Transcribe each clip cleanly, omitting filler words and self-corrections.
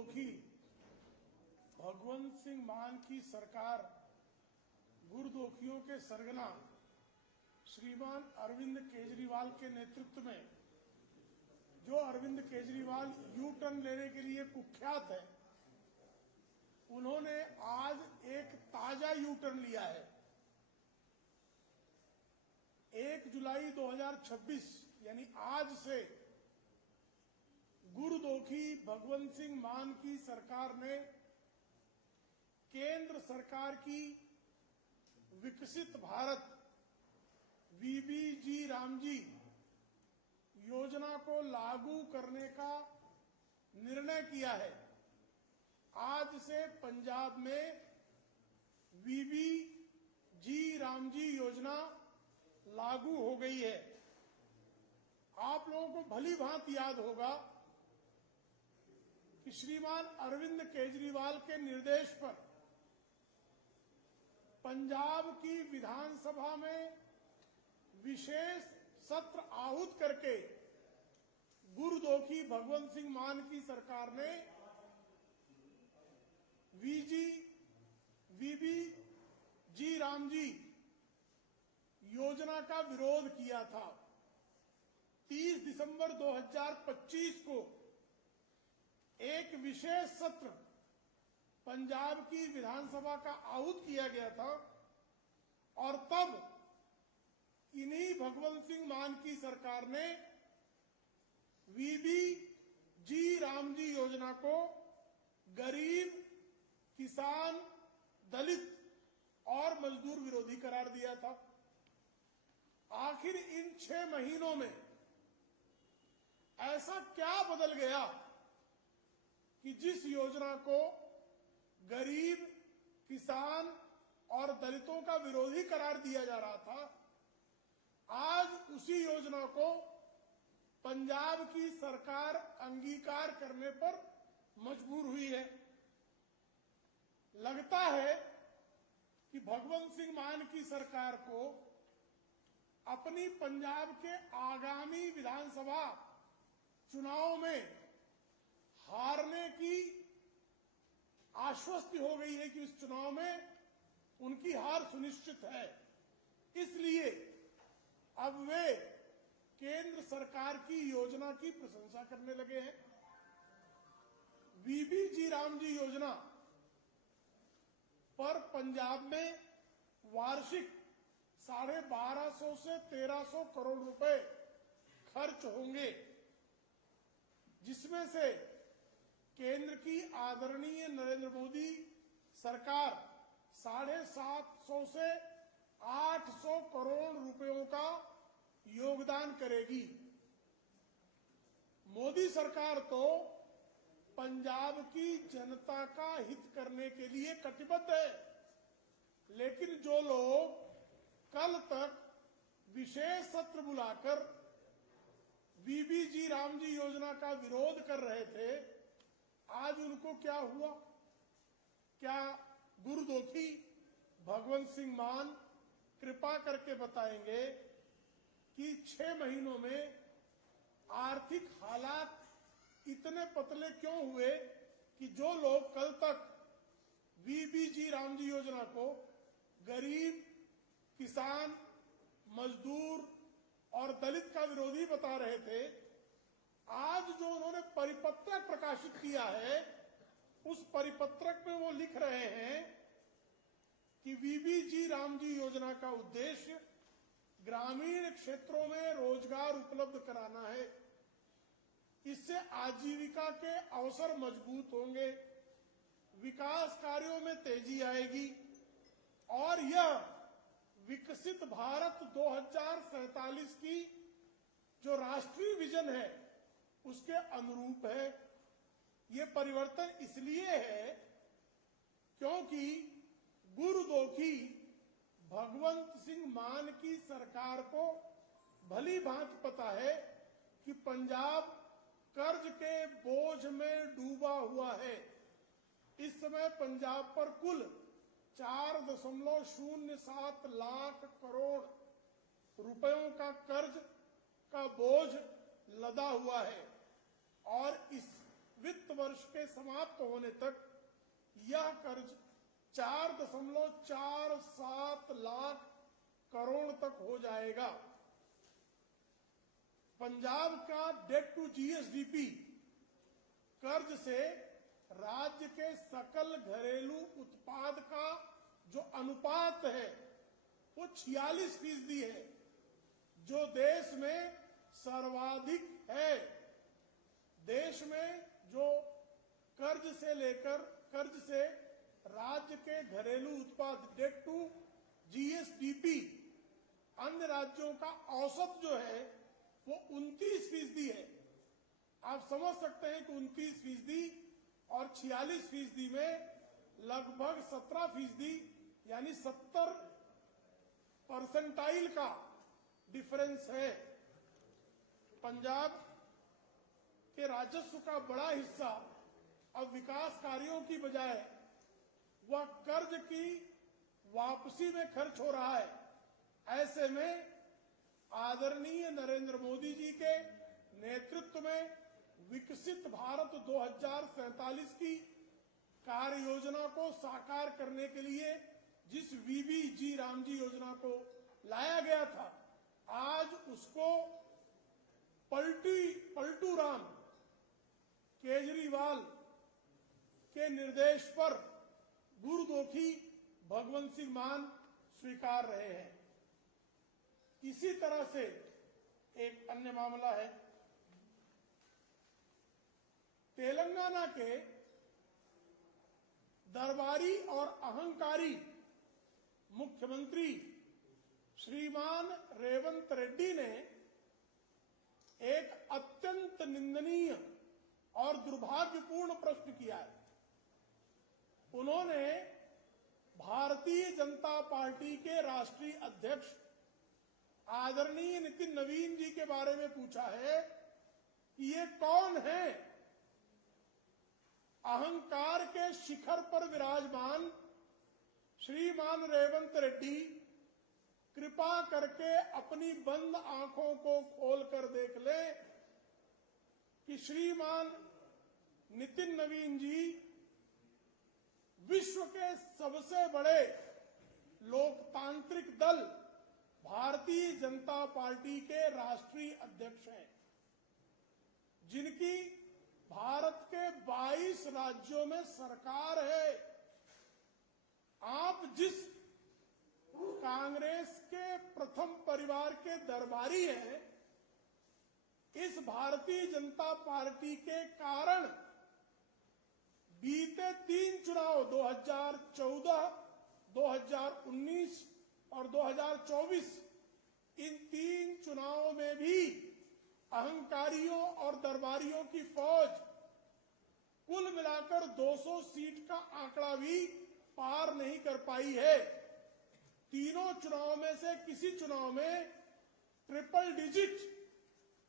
गुरुदोखी भगवंत सिंह मान की सरकार गुरुदोखियों के सरगना श्रीमान अरविंद केजरीवाल के नेतृत्व में, जो अरविंद केजरीवाल यू टर्न लेने के लिए कुख्यात है, उन्होंने आज एक ताजा यू टर्न लिया है। 1 जुलाई 2026 यानी आज से गुरुदोखी भगवंत सिंह मान की सरकार ने केंद्र सरकार की विकसित भारत वीबीजी रामजी योजना को लागू करने का निर्णय किया है। आज से पंजाब में वीबीजी रामजी योजना लागू हो गई है। आप लोगों को भली भांति याद होगा कि श्रीमान अरविंद केजरीवाल के निर्देश पर पंजाब की विधानसभा में विशेष सत्र आहूत करके गुरुदोखी भगवंत सिंह मान की सरकार ने वीबीजी रामजी योजना का विरोध किया था। 30 दिसंबर 2025 को एक विशेष सत्र पंजाब की विधानसभा का आहूत किया गया था और तब इन्हीं भगवंत सिंह मान की सरकार ने वीबीजी रामजी योजना को गरीब, किसान, दलित और मजदूर विरोधी करार दिया था। आखिर इन 6 महीनों में ऐसा क्या बदल गया कि जिस योजना को गरीब, किसान और दलितों का विरोधी करार दिया जा रहा था, आज उसी योजना को पंजाब की सरकार अंगीकार करने पर मजबूर हुई है। लगता है कि भगवंत सिंह मान की सरकार को अपनी पंजाब के आगामी विधानसभा चुनाव में हारने की आश्वस्ति हो गई है कि इस चुनाव में उनकी हार सुनिश्चित है। इसलिए अब वे केंद्र सरकार की योजना की प्रशंसा करने लगे हैं। वीबीजी रामजी योजना पर पंजाब में वार्षिक 1250 से 1300 करोड़ रुपए खर्च होंगे, जिसमें से केंद्र की आदरणीय नरेंद्र मोदी सरकार 750 से 800 करोड़ रुपयों का योगदान करेगी। मोदी सरकार तो पंजाब की जनता का हित करने के लिए कटिबद्ध है, लेकिन जो लोग कल तक विशेष सत्र बुलाकर वीबीजी रामजी योजना का विरोध कर रहे थे, आज उनको क्या हुआ? क्या गुरुदोखी भगवंत सिंह मान कृपा करके बताएंगे कि 6 महीनों में आर्थिक हालात इतने पतले क्यों हुए कि जो लोग कल तक वीबीजी रामजी योजना को गरीब, किसान, मजदूर और दलित का विरोधी बता रहे थे, आज जो उन्होंने परिपत्रक प्रकाशित किया है, उस परिपत्रक में वो लिख रहे हैं कि वीबीजी रामजी योजना का उद्देश्य ग्रामीण क्षेत्रों में रोजगार उपलब्ध कराना है। इससे आजीविका के अवसर मजबूत होंगे, विकास कार्यों में तेजी आएगी और यह विकसित भारत 2047 की जो राष्ट्रीय विजन है उसके अनुरूप है। ये परिवर्तन इसलिए है क्योंकि गुरुदोखी भगवंत सिंह मान की सरकार को भली भांति पता है कि पंजाब कर्ज के बोझ में डूबा हुआ है। इस समय पंजाब पर कुल 4.07 लाख करोड़ रुपयों का कर्ज का बोझ लदा हुआ है और इस वित्त वर्ष के समाप्त समाप्त होने तक यह कर्ज 4.47 लाख करोड़ तक हो जाएगा। पंजाब का डेट टू जीएसडीपी कर्ज से राज्य के सकल घरेलू उत्पाद का जो अनुपात है वो 46% है, जो देश में सर्वाधिक है। देश में जो कर्ज से राज्य के घरेलू उत्पाद डेट टू जीएसडीपी अन्य राज्यों का औसत जो है वो 29% है। आप समझ सकते हैं कि 29% और 46% में लगभग 17% यानी 70% का डिफरेंस है। पंजाब के राजस्व का बड़ा हिस्सा अब विकास कार्यों की बजाय वह कर्ज की वापसी में खर्च हो रहा है। ऐसे में आदरणीय नरेंद्र मोदी जी के नेतृत्व में विकसित भारत 2047 की कार्य योजना को साकार करने के लिए जिस वीबीजी रामजी योजना को लाया गया था, आज उसको पलटू राम केजरीवाल के निर्देश पर गुरुदोखी भगवंत सिंह मान स्वीकार रहे हैं। इसी तरह से एक अन्य मामला है, तेलंगाना के दरबारी और अहंकारी मुख्यमंत्री श्रीमान रेवंत रेड्डी ने एक अत्यंत निंदनीय और दुर्भाग्यपूर्ण प्रश्न किया है। उन्होंने भारतीय जनता पार्टी के राष्ट्रीय अध्यक्ष आदरणीय नितिन नवीन जी के बारे में पूछा है कि ये कौन है? अहंकार के शिखर पर विराजमान श्रीमान रेवंत रेड्डी कृपा करके अपनी बंद आंखों को खोलकर देख ले कि श्रीमान नितिन नवीन जी विश्व के सबसे बड़े लोकतांत्रिक दल भारतीय जनता पार्टी के राष्ट्रीय अध्यक्ष हैं, जिनकी भारत के 22 राज्यों में सरकार है। आप जिस कांग्रेस के प्रथम परिवार के दरबारी हैं, इस भारतीय जनता पार्टी के कारण बीते 3 चुनाव 2014, 2019 और 2024 इन 3 चुनावों में भी अहंकारियों और दरबारियों की फौज कुल मिलाकर 200 सीट का आंकड़ा भी पार नहीं कर पाई है। तीनों चुनाव में से किसी चुनाव में ट्रिपल डिजिट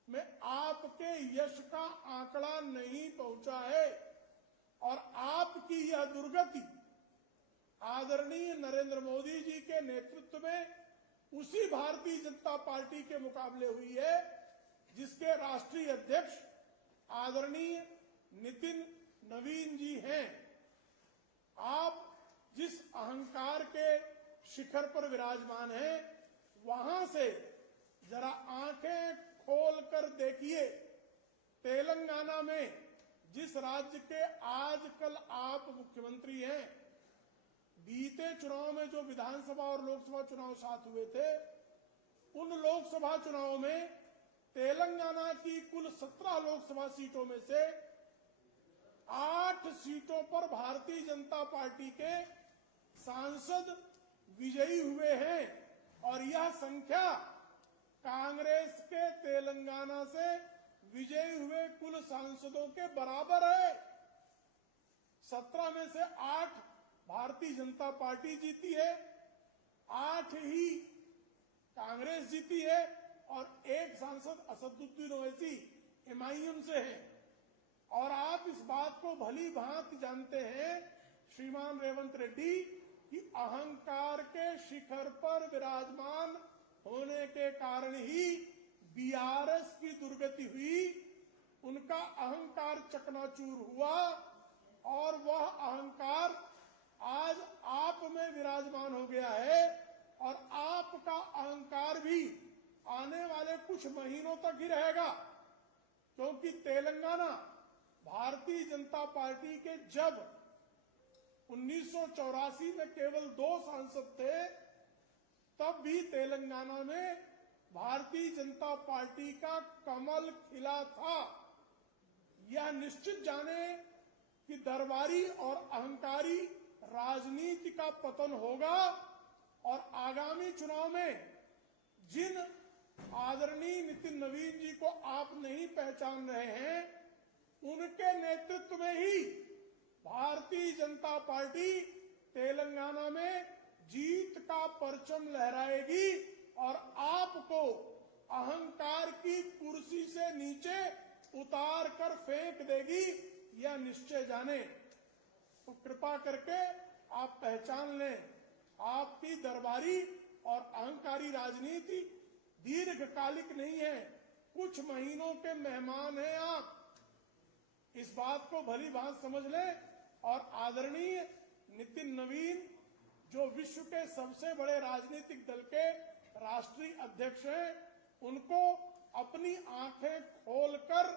में आपके यश का आंकड़ा नहीं पहुंचा है और आपकी यह दुर्गति आदरणीय नरेंद्र मोदी जी के नेतृत्व में उसी भारतीय जनता पार्टी के मुकाबले हुई है जिसके राष्ट्रीय अध्यक्ष आदरणीय नितिन नवीन जी हैं। आप जिस अहंकार के शिखर पर विराजमान हैं, वहां से जरा आंखें खोलकर देखिए। तेलंगाना में जिस राज्य के आजकल आप मुख्यमंत्री हैं, बीते चुनाव में जो विधानसभा और लोकसभा चुनाव साथ हुए थे, उन लोकसभा चुनाव में तेलंगाना की कुल 17 लोकसभा सीटों में से 8 सीटों पर भारतीय जनता पार्टी के सांसद विजयी हुए हैं और यह संख्या कांग्रेस के तेलंगाना से विजयी हुए कुल सांसदों के बराबर है। 17 में से 8 भारतीय जनता पार्टी जीती है, 8 ही कांग्रेस जीती है और एक सांसद असदुद्दीन ओवैसी एमआईएम से है। और आप इस बात को भली भांति जानते हैं श्रीमान रेवंत रेड्डी कि अहंकार के शिखर पर विराजमान होने के कारण ही बीआरएस की दुर्गति हुई, उनका अहंकार चकनाचूर हुआ और वह अहंकार आज आप में विराजमान हो गया है और आपका अहंकार भी आने वाले कुछ महीनों तक ही रहेगा, क्योंकि तेलंगाना भारतीय जनता पार्टी के जब 1984 में केवल 2 सांसद थे, तब भी तेलंगाना में भारतीय जनता पार्टी का कमल खिला था। यह निश्चित जाने कि दरबारी और अहंकारी राजनीति का पतन होगा और आगामी चुनाव में जिन आदरणीय नितिन नवीन जी को आप नहीं पहचान रहे हैं, उनके नेतृत्व में ही भारतीय जनता पार्टी तेलंगाना में जीत का परचम लहराएगी और आपको अहंकार की कुर्सी से नीचे उतार कर फेंक देगी, यह निश्चय जाने। तो कृपा करके आप पहचान लें, आपकी दरबारी और अहंकारी राजनीति दीर्घकालिक नहीं है, कुछ महीनों के मेहमान हैं आप। इस बात को भली भांति समझ लें और आदरणीय नितिन नवीन जो विश्व के सबसे बड़े राजनीतिक दल के राष्ट्रीय अध्यक्ष हैं, उनको अपनी आंखें खोलकर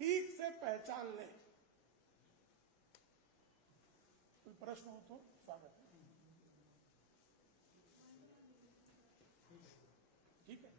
ठीक से पहचान लें। कोई प्रश्न हो तो स्वागत है। ठीक है।